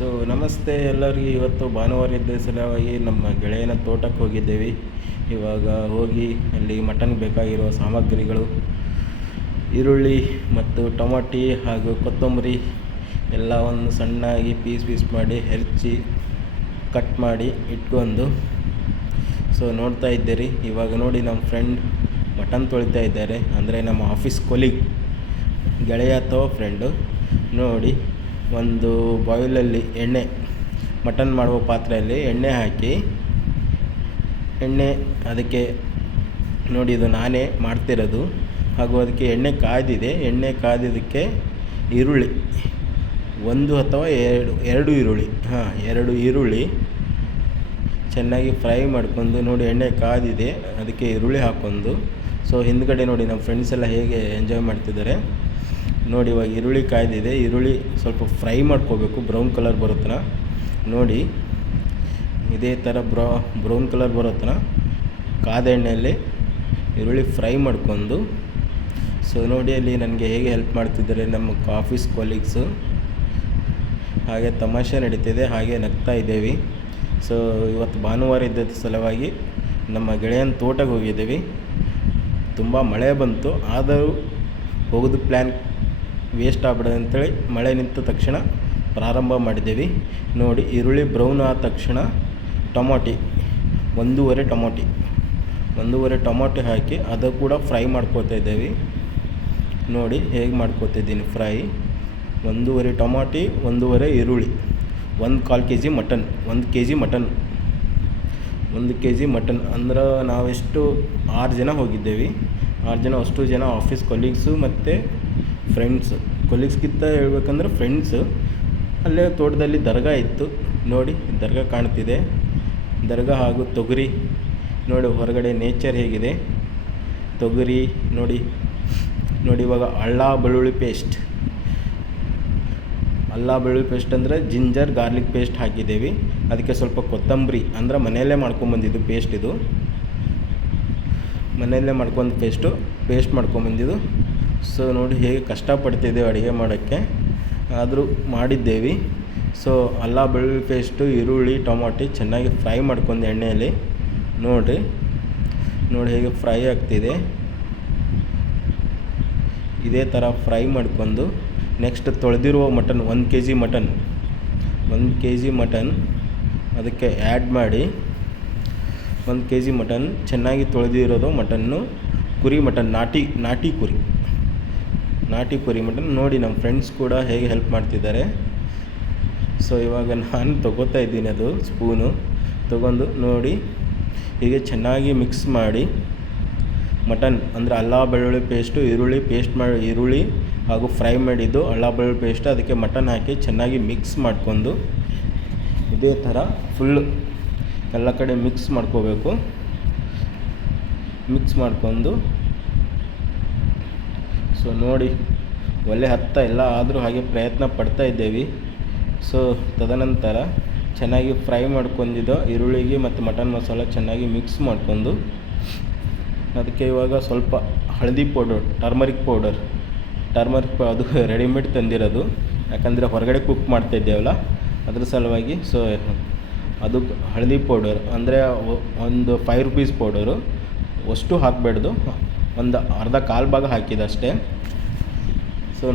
ನಮಸ್ತೆ ಎಲ್ಲರಿಗೂ. ಇವತ್ತು ಭಾನುವಾರ ಇದ್ದ ಸಲುವಾಗಿ ನಮ್ಮ ಗೆಳೆಯನ ತೋಟಕ್ಕೆ ಹೋಗಿದ್ದೇವೆ. ಇವಾಗ ಹೋಗಿ ಅಲ್ಲಿ ಮಟನ್ ಬೇಕಾಗಿರುವ ಸಾಮಗ್ರಿಗಳು, ಈರುಳ್ಳಿ ಮತ್ತು ಟೊಮಾಟಿ ಹಾಗೂ ಕೊತ್ತಂಬರಿ ಎಲ್ಲವನ್ನು ಸಣ್ಣಾಗಿ ಪೀಸ್ ಮಾಡಿ ಹೆಚ್ಚಿ ಕಟ್ ಮಾಡಿ ಇಟ್ಕೊಂಡು ನೋಡ್ತಾ ಇದ್ದೀರಿ. ಇವಾಗ ನೋಡಿ ನಮ್ಮ ಫ್ರೆಂಡ್ ಮಟನ್ ತೊಳಿತಾ ಇದ್ದಾರೆ. ಅಂದರೆ ನಮ್ಮ ಆಫೀಸ್ ಕೊಲೀಗ್, ಗೆಳೆಯ ಅಥವಾ ಫ್ರೆಂಡು. ನೋಡಿ, ಒಂದು ಬಾಯ್ಲಲ್ಲಿ ಮಟನ್ ಮಾಡುವ ಪಾತ್ರೆಯಲ್ಲಿ ಎಣ್ಣೆ ಹಾಕಿ, ಅದಕ್ಕೆ ನೋಡಿ, ಇದು ನಾನೇ ಮಾಡ್ತಿರೋದು. ಹಾಗೂ ಅದಕ್ಕೆ ಎಣ್ಣೆ ಕಾದಿದೆ. ಎಣ್ಣೆ ಕಾದಿದ್ದಕ್ಕೆ ಈರುಳ್ಳಿ, ಒಂದು ಅಥವಾ ಎರಡು ಈರುಳ್ಳಿ, ಎರಡು ಈರುಳ್ಳಿ ಚೆನ್ನಾಗಿ ಫ್ರೈ ಮಾಡ್ಕೊಂಡು, ನೋಡಿ ಎಣ್ಣೆ ಕಾದಿದೆ, ಅದಕ್ಕೆ ಈರುಳ್ಳಿ ಹಾಕ್ಕೊಂಡು ಹಿಂದ್ಗಡೆ ನೋಡಿ ನಮ್ಮ ಫ್ರೆಂಡ್ಸ್ ಎಲ್ಲ ಹೇಗೆ ಎಂಜಾಯ್ ಮಾಡ್ತಿದ್ದಾರೆ ನೋಡಿ. ಇವಾಗ ಈರುಳ್ಳಿ ಕಾಯ್ದಿದೆ. ಈರುಳ್ಳಿ ಸ್ವಲ್ಪ ಫ್ರೈ ಮಾಡ್ಕೋಬೇಕು, ಬ್ರೌನ್ ಕಲರ್ ಬರುತ್ತನ ನೋಡಿ. ಇದೇ ಥರ ಬ್ರೌನ್ ಕಲರ್ ಬರುತ್ತನ ಕಾದ ಎಣ್ಣೆಯಲ್ಲಿ ಈರುಳ್ಳಿ ಫ್ರೈ ಮಾಡ್ಕೊಂಡು ನೋಡಿ. ಅಲ್ಲಿ ನನಗೆ ಹೇಗೆ ಹೆಲ್ಪ್ ಮಾಡ್ತಿದ್ದಾರೆ ನಮ್ಮ ಆಫೀಸ್ ಕೊಲೀಗ್ಸು. ಹಾಗೆ ತಮಾಷೆ ನಡೀತಿದೆ, ಹಾಗೆ ನಗ್ತಾ ಇದ್ದೇವೆ. ಇವತ್ತು ಭಾನುವಾರ ಇದ್ದದ ಸಲುವಾಗಿ ನಮ್ಮ ಗೆಳೆಯನ ತೋಟಕ್ಕೆ ಹೋಗಿದ್ದೀವಿ. ತುಂಬ ಮಳೆ ಬಂತು, ಆದರೂ ಹೋಗೋದು ಪ್ಲ್ಯಾನ್ ವೇಸ್ಟ್ ಆಗ್ಬಿಡೋದು ಅಂತೇಳಿ ಮಳೆ ನಿಂತ ತಕ್ಷಣ ಪ್ರಾರಂಭ ಮಾಡಿದ್ದೇವೆ. ನೋಡಿ, ಈರುಳ್ಳಿ ಬ್ರೌನ್ ಆದ ತಕ್ಷಣ ಒಂದೂವರೆ ಟೊಮಾಟಿ ಹಾಕಿ ಅದು ಕೂಡ ಫ್ರೈ ಮಾಡ್ಕೋತಾ ಇದ್ದೇವೆ. ನೋಡಿ ಹೇಗೆ ಮಾಡ್ಕೋತಿದ್ದೀನಿ ಫ್ರೈ. ಒಂದೂವರೆ ಟೊಮಾಟಿ, ಒಂದೂವರೆ ಈರುಳ್ಳಿ, 1/4 kg ಮಟನ್, 1 kg ಮಟನ್ ಅಂದ್ರೆ ನಾವೆಷ್ಟು 6 ಜನ ಹೋಗಿದ್ದೇವೆ. 6 ಜನ, ಅಷ್ಟು ಜನ ಆಫೀಸ್ ಕೊಲೀಗ್ಸು ಮತ್ತು ಫ್ರೆಂಡ್ಸು. ಕೊಲೀಗ್ಸ್ಗಿಂತ ಹೇಳ್ಬೇಕಂದ್ರೆ ಫ್ರೆಂಡ್ಸು. ಅಲ್ಲೇ ತೋಟದಲ್ಲಿ ದರ್ಗಾ ಇತ್ತು ನೋಡಿ, ದರ್ಗಾ ಕಾಣ್ತಿದೆ. ದರ್ಗಾ ಹಾಗೂ ತೊಗರಿ ನೋಡಿ, ಹೊರಗಡೆ ನೇಚರ್ ಹೇಗಿದೆ. ತೊಗರಿ ನೋಡಿ. ಇವಾಗ ಅಲ್ಲ ಬೆಳ್ಳುಳ್ಳಿ ಪೇಸ್ಟ್ ಅಂದರೆ ಜಿಂಜರ್ ಗಾರ್ಲಿಕ್ ಪೇಸ್ಟ್ ಹಾಕಿದ್ದೇವೆ. ಅದಕ್ಕೆ ಸ್ವಲ್ಪ ಕೊತ್ತಂಬರಿ, ಅಂದರೆ ಮನೆಯಲ್ಲೇ ಮಾಡ್ಕೊಂಬಂದಿದ್ದು ಪೇಸ್ಟ್. ಇದು ಮನೆಯಲ್ಲೇ ಮಾಡ್ಕೊಂಡು ಪೇಸ್ಟ್ ಮಾಡ್ಕೊಂಬಂದಿದ್ದು. ನೋಡಿ ಹೇಗೆ ಕಷ್ಟಪಡ್ತಿದ್ದೇವೆ ಅಡುಗೆ ಮಾಡೋಕ್ಕೆ, ಆದರೂ ಮಾಡಿದ್ದೇವೆ. ಅಲ್ಲ ಬೆಳ್ಳುಳ್ಳಿ ಪೇಸ್ಟು, ಈರುಳ್ಳಿ, ಟೊಮಾಟಿ ಚೆನ್ನಾಗಿ ಫ್ರೈ ಮಾಡ್ಕೊಂಡು ಎಣ್ಣೆಯಲ್ಲಿ ನೋಡಿ ಹೇಗೆ ಫ್ರೈ ಆಗ್ತಿದೆ. ಇದೇ ಥರ ಫ್ರೈ ಮಾಡ್ಕೊಂಡು ನೆಕ್ಸ್ಟ್ ತೊಳೆದಿರುವ ಮಟನ್, 1 kg ಮಟನ್ ಅದಕ್ಕೆ ಆ್ಯಡ್ ಮಾಡಿ. 1 kg ಮಟನ್ ಚೆನ್ನಾಗಿ ತೊಳೆದಿರೋದು ಮಟನ್ನು, ಕುರಿ ಮಟನ್, ನಾಟಿ ಕುರಿ ಮಟನ್ ನೋಡಿ. ನಮ್ಮ ಫ್ರೆಂಡ್ಸ್ ಕೂಡ ಹೇಗೆ ಹೆಲ್ಪ್ ಮಾಡ್ತಿದ್ದಾರೆ. ಇವಾಗ ನಾನು ತೊಗೋತಾ ಇದ್ದೀನಿ, ಅದು ಸ್ಪೂನು ತೊಗೊಂಡು ನೋಡಿ ಹೀಗೆ ಚೆನ್ನಾಗಿ ಮಿಕ್ಸ್ ಮಾಡಿ. ಮಟನ್ ಅಂದರೆ ಅಲ್ಲ ಬೆಳ್ಳುಳ್ಳಿ ಪೇಸ್ಟು, ಈರುಳ್ಳಿ ಹಾಗೂ ಫ್ರೈ ಮಾಡಿದ್ದು ಅಲ್ಲ ಬೆಳ್ಳುಳ್ಳಿ ಪೇಸ್ಟ್, ಅದಕ್ಕೆ ಮಟನ್ ಹಾಕಿ ಚೆನ್ನಾಗಿ ಮಿಕ್ಸ್ ಮಾಡ್ಕೊಂಡು ಇದೇ ಥರ ಫುಲ್ಲು ಎಲ್ಲ ಕಡೆ ಮಿಕ್ಸ್ ಮಾಡ್ಕೋಬೇಕು. ಮಿಕ್ಸ್ ಮಾಡ್ಕೊಂಡು ನೋಡಿ, ಒಳ್ಳೆ ಹತ್ತಾ ಇಲ್ಲ, ಆದರೂ ಹಾಗೆ ಪ್ರಯತ್ನ ಪಡ್ತಾ ಇದ್ದೇವೆ. ತದನಂತರ ಚೆನ್ನಾಗಿ ಫ್ರೈ ಮಾಡ್ಕೊಂಡಿದ್ದು ಈರುಳ್ಳಿಗೆ ಮತ್ತು ಮಟನ್ ಮಸಾಲ ಚೆನ್ನಾಗಿ ಮಿಕ್ಸ್ ಮಾಡ್ಕೊಂಡು ಅದಕ್ಕೆ ಇವಾಗ ಸ್ವಲ್ಪ ಹಳದಿ ಪೌಡರ್, ಟರ್ಮರಿಕ್ ಅದು ರೆಡಿಮೇಡ್ ತಂದಿರೋದು. ಯಾಕಂದರೆ ಹೊರಗಡೆ ಕುಕ್ ಮಾಡ್ತಾಯಿದ್ದೇವಲ್ಲ, ಅದ್ರ ಸಲುವಾಗಿ. ಅದು ಹಳದಿ ಪೌಡರ್ ಅಂದರೆ ಒಂದು 5 rupees ಪೌಡರು. ಅಷ್ಟು ಹಾಕಬೇಡ್ದು, ಒಂದು ಅರ್ಧ ಕಾಲು ಭಾಗ ಹಾಕಿದಷ್ಟೇ.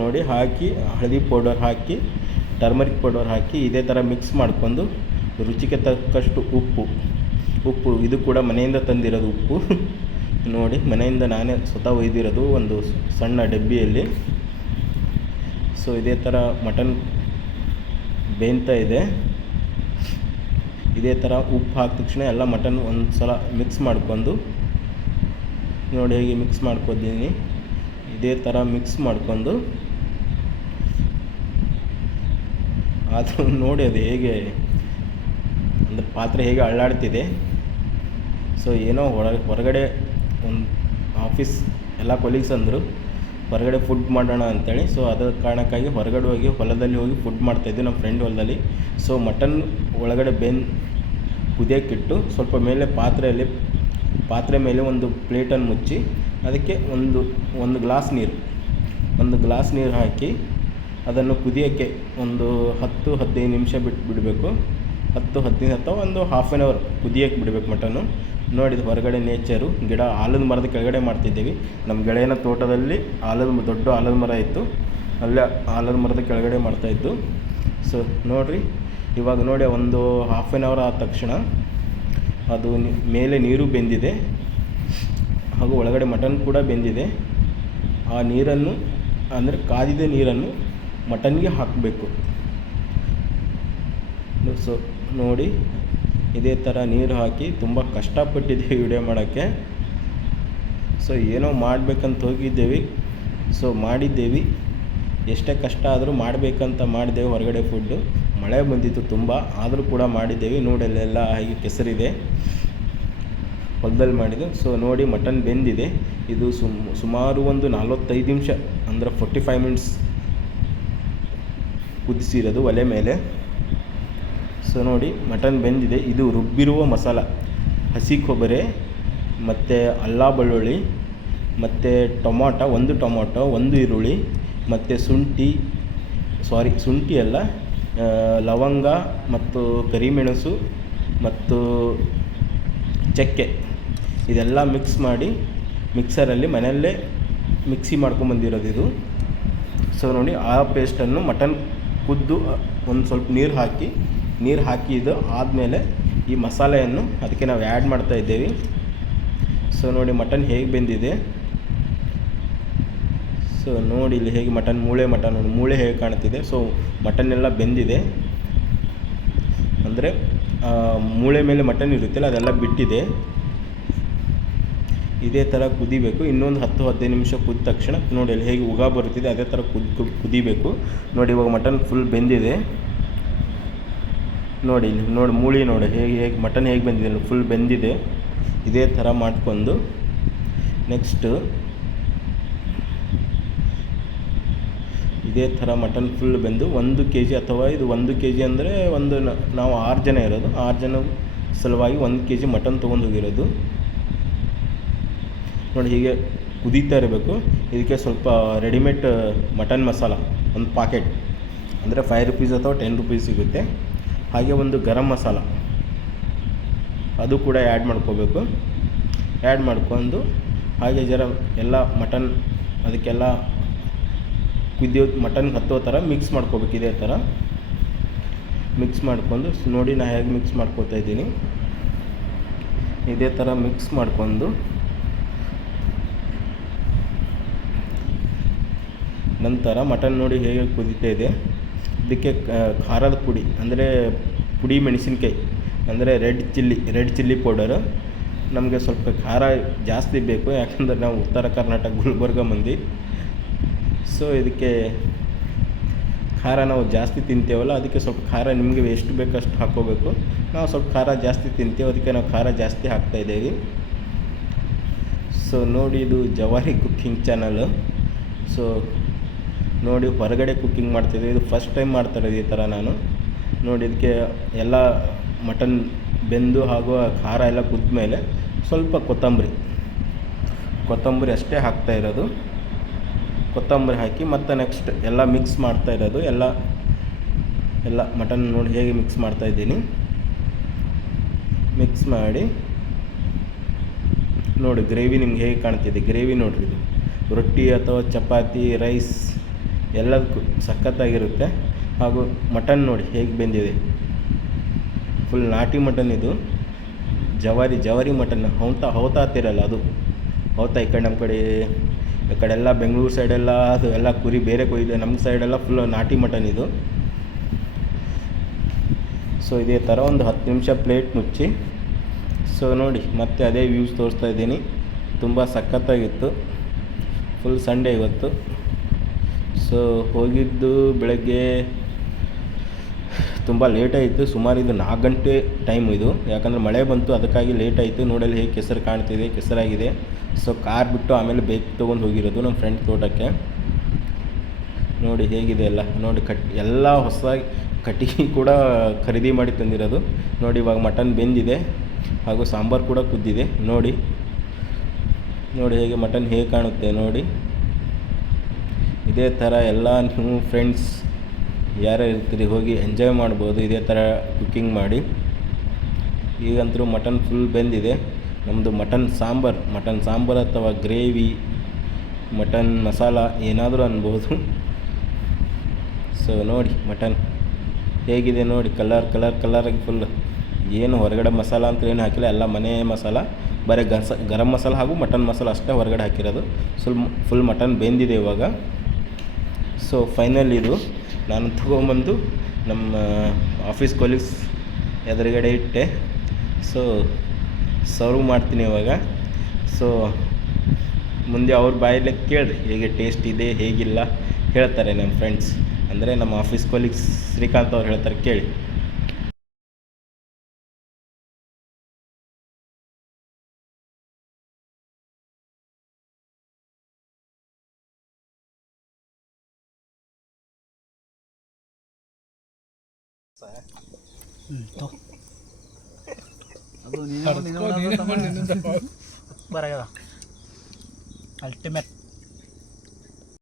ನೋಡಿ ಹಾಕಿ, ಹಳದಿ ಪೌಡರ್ ಹಾಕಿ, ಟರ್ಮರಿಕ್ ಪೌಡರ್ ಹಾಕಿ ಇದೇ ಥರ ಮಿಕ್ಸ್ ಮಾಡ್ಕೊಂಡು ರುಚಿಗೆ ತಕ್ಕಷ್ಟು ಉಪ್ಪು ಇದು ಕೂಡ ಮನೆಯಿಂದ ತಂದಿರೋದು ಉಪ್ಪು ನೋಡಿ. ಮನೆಯಿಂದ ನಾನೇ ಸ್ವತಃ ಒಯ್ದಿರೋದು ಒಂದು ಸಣ್ಣ ಡಬ್ಬಿಯಲ್ಲಿ. ಇದೇ ಥರ ಮಟನ್ ಬೇಯ್ತಾ ಇದೆ. ಇದೇ ಥರ ಉಪ್ಪು ಹಾಕಿದ ತಕ್ಷಣ ಎಲ್ಲ ಮಟನ್ ಒಂದು ಸಲ ಮಿಕ್ಸ್ ಮಾಡ್ಕೊಂಡು ನೋಡಿ ಹೇಗೆ ಮಿಕ್ಸ್ ಮಾಡ್ಕೊತೀನಿ. ಇದೇ ಥರ ಮಿಕ್ಸ್ ಮಾಡ್ಕೊಂಡು ಆದರೂ ನೋಡಿ ಅದು ಹೇಗೆ ಅಂದರೆ ಪಾತ್ರೆ ಹೇಗೆ ಅಳ್ಳಾಡ್ತಿದೆ. ಏನೋ ಹೊರಗಡೆ ಒಂದು ಆಫೀಸ್ ಎಲ್ಲ ಕೊಲೀಗ್ಸ್ ಅಂದರು ಹೊರಗಡೆ ಫುಡ್ ಮಾಡೋಣ ಅಂತೇಳಿ. ಅದರ ಕಾರಣಕ್ಕಾಗಿ ಹೊರಗಡೆ ಹೋಗಿ ಹೊಲದಲ್ಲಿ ಹೋಗಿ ಫುಡ್ ಮಾಡ್ತಾಯಿದ್ವಿ, ನಮ್ಮ ಫ್ರೆಂಡ್ ಹೊಲದಲ್ಲಿ. ಮಟನ್ ಒಳಗಡೆ ಕುದಿಯೋಕ್ಕಿಟ್ಟು ಸ್ವಲ್ಪ ಮೇಲೆ ಪಾತ್ರೆ ಮೇಲೆ ಒಂದು ಪ್ಲೇಟನ್ನು ಮುಚ್ಚಿ ಅದಕ್ಕೆ ಒಂದು ಗ್ಲಾಸ್ ನೀರು ಹಾಕಿ ಅದನ್ನು ಕುದಿಯೋಕ್ಕೆ ಒಂದು 10-15 ನಿಮಿಷ ಬಿಡಬೇಕು. 10-15 ಅಥವಾ ಒಂದು ಹಾಫ್ ಆನ್ ಅವರ್ ಕುದಿಯೋಕ್ಕೆ ಬಿಡಬೇಕು ಮಟನ್ನು. ನೋಡಿದ ಹೊರಗಡೆ ನೇಚರು, ಗಿಡ ಆಲದ ಮರದ ಕೆಳಗಡೆ ಮಾಡ್ತಿದ್ದೀವಿ. ನಮ್ಮ ಗೆಳೆಯನ ತೋಟದಲ್ಲಿ ದೊಡ್ಡ ಆಲದ ಮರ ಇತ್ತು, ಅಲ್ಲೇ ಆಲದ ಮರದ ಕೆಳಗಡೆ ಮಾಡ್ತಾಯಿದ್ದು. ಸೊ ನೋಡಿರಿ, ಇವಾಗ ನೋಡಿ ಒಂದು ಹಾಫ್ ಆನ್ ಅವರ್ ಆದ ತಕ್ಷಣ ಅದು ಮೇಲೆ ನೀರು ಬೆಂದಿದೆ, ಹಾಗೂ ಒಳಗಡೆ ಮಟನ್ ಕೂಡ ಬೆಂದಿದೆ. ಆ ನೀರನ್ನು ಅಂದರೆ ಕಾದಿದ ನೀರನ್ನು ಮಟನ್ಗೆ ಹಾಕಬೇಕು. ಸೊ ನೋಡಿ, ಇದೇ ಥರ ನೀರು ಹಾಕಿ ತುಂಬ ಕಷ್ಟಪಟ್ಟಿದ್ದೀವಿ ವಿಡಿಯೋ ಮಾಡೋಕ್ಕೆ. ಸೊ ಏನೋ ಮಾಡಬೇಕಂತ ಹೋಗಿದ್ದೇವೆ, ಸೊ ಮಾಡಿದ್ದೇವೆ. ಎಷ್ಟೇ ಕಷ್ಟ ಆದರೂ ಮಾಡಬೇಕಂತ ಮಾಡಿದ್ದೇವೆ. ಹೊರಗಡೆ ಫುಡ್ಡು ಮಳೆ ಬಂದಿತ್ತು ತುಂಬ, ಆದರೂ ಕೂಡ ಮಾಡಿದ್ದೇವೆ. ನೋಡಲ್ಲೆಲ್ಲ ಹಾಗೆ ಕೆಸರಿದೆ, ಹೊಲದಲ್ಲಿ ಮಾಡಿದ್ದು. ಸೊ ನೋಡಿ, ಮಟನ್ ಬೆಂದಿದೆ. ಇದು ಸುಮಾರು ಒಂದು 45 ನಿಮಿಷ ಅಂದರೆ 45 ಮಿನಿಟ್ಸ್ ಕುದಿಸಿರೋದು ಒಲೆ ಮೇಲೆ. ಸೊ ನೋಡಿ, ಮಟನ್ ಬೆಂದಿದೆ. ಇದು ರುಬ್ಬಿರುವ ಮಸಾಲ, ಹಸಿ ಕೊಬ್ಬರಿ ಮತ್ತು ಅಲ್ಲ ಬೆಳ್ಳುಳ್ಳಿ ಮತ್ತು ಒಂದು ಟೊಮೊಟೊ, ಒಂದು ಈರುಳ್ಳಿ ಮತ್ತು ಶುಂಠಿ ಅಲ್ಲ, ಲವಂಗ ಮತ್ತು ಕರಿಮೆಣಸು ಮತ್ತು ಚಕ್ಕೆ, ಇದೆಲ್ಲ ಮಿಕ್ಸ್ ಮಾಡಿ ಮಿಕ್ಸರಲ್ಲಿ ಮನೆಯಲ್ಲೇ ಮಿಕ್ಸಿ ಮಾಡ್ಕೊಂಬಂದಿರೋದು ಇದು. ಸೊ ನೋಡಿ, ಆ ಪೇಸ್ಟನ್ನು ಮಟನ್ ಕುದ್ದು ಒಂದು ಸ್ವಲ್ಪ ನೀರು ಹಾಕಿದ್ದು ಆದಮೇಲೆ ಈ ಮಸಾಲೆಯನ್ನು ಅದಕ್ಕೆ ನಾವು ಆ್ಯಡ್ ಮಾಡ್ತಾಯಿದ್ದೇವೆ. ಸೊ ನೋಡಿ, ಮಟನ್ ಹೇಗೆ ಬೆಂದಿದೆ. ಸೊ ನೋಡಿ ಇಲ್ಲಿ ಹೇಗೆ ಮೂಳೆ ಹೇಗೆ ಕಾಣ್ತಿದೆ. ಸೊ ಮಟನ್ನೆಲ್ಲ ಬೆಂದಿದೆ, ಅಂದರೆ ಮೂಳೆ ಮೇಲೆ ಮಟನ್ ಇರುತ್ತಲ್ಲ ಅದೆಲ್ಲ ಬಿಟ್ಟಿದೆ. ಇದೇ ಥರ ಕುದಿಬೇಕು. ಇನ್ನೊಂದು 10-15 ನಿಮಿಷ ಕುದ್ದ ತಕ್ಷಣ ನೋಡಿ ಅಲ್ಲಿ ಹೇಗೆ ಉಗ ಬರುತ್ತಿದೆ, ಅದೇ ಥರ ಕುದಿಬೇಕು. ನೋಡಿ, ಇವಾಗ ಮಟನ್ ಫುಲ್ ಬೆಂದಿದೆ. ನೋಡಿ ಇಲ್ಲಿ ನೋಡಿ ಹೇಗೆ ಮಟನ್ ಹೇಗೆ ಬೆಂದಿದೆ, ಫುಲ್ ಬೆಂದಿದೆ. ಇದೇ ಥರ ಮಾಡ್ಕೊಂಡು ನೆಕ್ಸ್ಟು ಇದೇ ಥರ ಮಟನ್ ಫುಲ್ ಬೆಂದು 1 kg ಅಥವಾ ಇದು 1 kg ಅಂದರೆ ನಾವು 6 ಜನ ಇರೋದು, 6 ಜನ ಸಲುವಾಗಿ 1 kg ಮಟನ್ ತೊಗೊಂಡು ಹೋಗಿರೋದು. ನೋಡಿ, ಹೀಗೆ ಕುದೀತಾ ಇರಬೇಕು. ಇದಕ್ಕೆ ಸ್ವಲ್ಪ ರೆಡಿಮೇಡ್ ಮಟನ್ ಮಸಾಲ ಒಂದು ಪಾಕೆಟ್ ಅಂದರೆ 5 ರೂಪೀಸ್ ಅಥವಾ 10 ರೂಪೀಸ್ ಸಿಗುತ್ತೆ. ಹಾಗೆ ಒಂದು ಗರಂ ಮಸಾಲ ಅದು ಕೂಡ ಆ್ಯಡ್ ಮಾಡ್ಕೋಬೇಕು. ಆ್ಯಡ್ ಮಾಡ್ಕೊಂಡು ಹಾಗೆ ಎಲ್ಲ ಮಟನ್ ಅದಕ್ಕೆಲ್ಲ ಮಟನ್ ಹತ್ತೋ ಥರ ಮಿಕ್ಸ್ ಮಾಡ್ಕೋಬೇಕು. ಇದೇ ಥರ ಮಿಕ್ಸ್ ಮಾಡ್ಕೊಂಡು ನೋಡಿ ನಾನು ಹೇಗೆ ಮಿಕ್ಸ್ ಮಾಡ್ಕೋತಾ ಇದ್ದೀನಿ. ಇದೇ ಥರ ಮಿಕ್ಸ್ ಮಾಡ್ಕೊಂಡು ನಂತರ ಮಟನ್ ನೋಡಿ ಹೇಗೆ ಕುದೀತಾ ಇದೆ. ಇದಕ್ಕೆ ಖಾರದ ಪುಡಿ ಅಂದರೆ ಪುಡಿ ಮೆಣಸಿನ್ಕಾಯಿ ಅಂದರೆ ರೆಡ್ ಚಿಲ್ಲಿ ಪೌಡರು. ನಮಗೆ ಸ್ವಲ್ಪ ಖಾರ ಜಾಸ್ತಿ ಬೇಕು, ಯಾಕಂದರೆ ನಾವು ಉತ್ತರ ಕರ್ನಾಟಕ ಗುಲ್ಬರ್ಗ ಮಂದಿ. ಸೊ ಇದಕ್ಕೆ ಖಾರ ನಾವು ಜಾಸ್ತಿ ತಿಂತೇವಲ್ಲ, ಅದಕ್ಕೆ ಸ್ವಲ್ಪ ಖಾರ ನಿಮಗೆ ಎಷ್ಟು ಬೇಕಷ್ಟು ಹಾಕ್ಕೋಬೇಕು. ನಾವು ಸ್ವಲ್ಪ ಖಾರ ಜಾಸ್ತಿ ತಿಂತೇವೆ, ಅದಕ್ಕೆ ನಾವು ಖಾರ ಜಾಸ್ತಿ ಹಾಕ್ತಾಯಿದ್ದೇವೆ. ಸೊ ನೋಡಿ, ಇದು ಜವಾರಿ ಕುಕ್ಕಿಂಗ್ ಚಾನಲ್. ಸೊ ನೋಡಿ, ಹೊರಗಡೆ ಕುಕ್ಕಿಂಗ್ ಮಾಡ್ತಿದ್ದೆ, ಇದು ಫಸ್ಟ್ ಟೈಮ್ ಮಾಡ್ತಾಯಿರೋದು ಈ ಥರ ನಾನು. ನೋಡಿ, ಇದಕ್ಕೆ ಎಲ್ಲ ಮಟನ್ ಬೆಂದು ಹಾಗೂ ಖಾರ ಎಲ್ಲ ಕುದ್ದ ಮೇಲೆ ಸ್ವಲ್ಪ ಕೊತ್ತಂಬರಿ ಅಷ್ಟೇ ಹಾಕ್ತಾಯಿರೋದು. ಕೊತ್ತಂಬರಿ ಹಾಕಿ ಮತ್ತು ನೆಕ್ಸ್ಟ್ ಎಲ್ಲ ಮಿಕ್ಸ್ ಮಾಡ್ತಾಯಿರೋದು. ಎಲ್ಲ ಮಟನ್ ನೋಡಿ ಹೇಗೆ ಮಿಕ್ಸ್ ಮಾಡ್ತಾಯಿದ್ದೀನಿ. ಮಿಕ್ಸ್ ಮಾಡಿ ನೋಡಿ, ಗ್ರೇವಿ ನಿಮ್ಗೆ ಹೇಗೆ ಕಾಣ್ತಿದೆ. ಗ್ರೇವಿ ನೋಡಿರಿ, ಇದು ರೊಟ್ಟಿ ಅಥವಾ ಚಪಾತಿ, ರೈಸ್ ಎಲ್ಲದಕ್ಕೂ ಸಖತ್ತಾಗಿರುತ್ತೆ. ಹಾಗೂ ಮಟನ್ ನೋಡಿ ಹೇಗೆ ಬೆಂದಿದೆ, ಫುಲ್ ನಾಟಿ ಮಟನ್. ಇದು ಜವಾರಿ ಮಟನ್. ಹೌತಾ ಹತ್ತಿರಲ್ಲ, ಅದು ಹೌತಾ ಈ ಕಡೆ ನಮ್ಮ ಕಡೆ ಎಲ್ಲ ಬೆಂಗಳೂರು ಸೈಡೆಲ್ಲ ಅದು ಎಲ್ಲ ಕುರಿ ಬೇರೆ ಕೊಯ್ದೆ. ನಮ್ಮ ಸೈಡೆಲ್ಲ ಫುಲ್ ನಾಟಿ ಮಟನ್ ಇದು. ಸೊ ಇದೇ ಥರ ಒಂದು 10 ನಿಮಿಷ ಪ್ಲೇಟ್ ಮುಚ್ಚಿ. ಸೊ ನೋಡಿ, ಮತ್ತೆ ಅದೇ ವ್ಯೂಸ್ ತೋರಿಸ್ತಾ ಇದ್ದೀನಿ. ತುಂಬ ಸಖತ್ತಾಗಿತ್ತು. ಫುಲ್ ಸಂಡೇ ಇವತ್ತು. ಸೊ ಹೋಗಿದ್ದು ಬೆಳಗ್ಗೆ ತುಂಬ ಲೇಟಾಯಿತು. ಸುಮಾರು ಇದು 4 ಗಂಟೆ ಟೈಮ್ ಇದು, ಯಾಕಂದರೆ ಮಳೆ ಬಂತು, ಅದಕ್ಕಾಗಿ ಲೇಟಾಯಿತು. ನೋಡಲ್ಲಿ ಹೇಗೆ ಕೆಸರು ಕಾಣ್ತಿದೆ, ಕೆಸರಾಗಿದೆ. ಸೊ ಕಾರ್ ಬಿಟ್ಟು ಆಮೇಲೆ ಬೇಕ್ ತೊಗೊಂಡು ಹೋಗಿರೋದು ನಮ್ಮ ಫ್ರೆಂಡ್ ತೋಟಕ್ಕೆ. ನೋಡಿ ಹೇಗಿದೆ ಎಲ್ಲ. ನೋಡಿ ಎಲ್ಲ ಹೊಸದಾಗಿ ಕಟ್ಟಿಗೆ ಕೂಡ ಖರೀದಿ ಮಾಡಿ ತಂದಿರೋದು. ನೋಡಿ, ಇವಾಗ ಮಟನ್ ಬೆಂದಿದೆ ಹಾಗೂ ಸಾಂಬಾರು ಕೂಡ ಕುದ್ದಿದೆ. ನೋಡಿ ಹೇಗೆ ಮಟನ್ ಹೇಗೆ ಕಾಣುತ್ತೆ ನೋಡಿ. ಇದೇ ಥರ ಎಲ್ಲ ನೀವು ಫ್ರೆಂಡ್ಸ್ ಯಾರು ಇರ್ತೀರಿ ಹೋಗಿ ಎಂಜಾಯ್ ಮಾಡ್ಬೋದು ಇದೇ ಥರ ಕುಕ್ಕಿಂಗ್ ಮಾಡಿ. ಈಗಂತೂ ಮಟನ್ ಫುಲ್ ಬೆಂದಿದೆ. ನಮ್ಮದು ಮಟನ್ ಸಾಂಬಾರು ಅಥವಾ ಗ್ರೇವಿ, ಮಟನ್ ಮಸಾಲ ಏನಾದರೂ ಅನ್ಬೋದು. ಸೊ ನೋಡಿ ಮಟನ್ ಹೇಗಿದೆ ನೋಡಿ, ಕಲರಾಗಿ ಫುಲ್. ಏನು ಹೊರಗಡೆ ಮಸಾಲ ಅಂತ ಏನು ಹಾಕಿಲ್ಲ, ಎಲ್ಲ ಮನೆ ಮಸಾಲ, ಬರೀ ಗರಂ ಮಸಾಲ ಹಾಗೂ ಮಟನ್ ಮಸಾಲ ಅಷ್ಟೇ ಹೊರಗಡೆ ಹಾಕಿರೋದು. ಫುಲ್ ಮಟನ್ ಬೆಂದಿದೆ ಇವಾಗ. ಸೊ ಫೈನಲ್ ಇದು ನಾನು ತೊಗೊಂಬಂದು ನಮ್ಮ ಆಫೀಸ್ ಕೊಲೀಗ್ಸ್ ಎದುರುಗಡೆ ಇಟ್ಟೆ. ಸೊ ಸರ್ವ್ ಮಾಡ್ತೀನಿ ಇವಾಗ. ಸೊ ಮುಂದೆ ಅವ್ರ ಬಾಯಲ್ಲೇ ಕೇಳಿರಿ ಹೇಗೆ ಟೇಸ್ಟ್ ಇದೆ ಹೇಗಿಲ್ಲ ಹೇಳ್ತಾರೆ ನಮ್ಮ ಫ್ರೆಂಡ್ಸ್, ಅಂದರೆ ನಮ್ಮ ಆಫೀಸ್ ಕೊಲೀಗ್ಸ್ ಶ್ರೀಕಾಂತ್ ಅವ್ರು ಹೇಳ್ತಾರೆ, ಕೇಳಿ. ಅದು ಬರ ಅಲ್ಟಿಮೇಟ್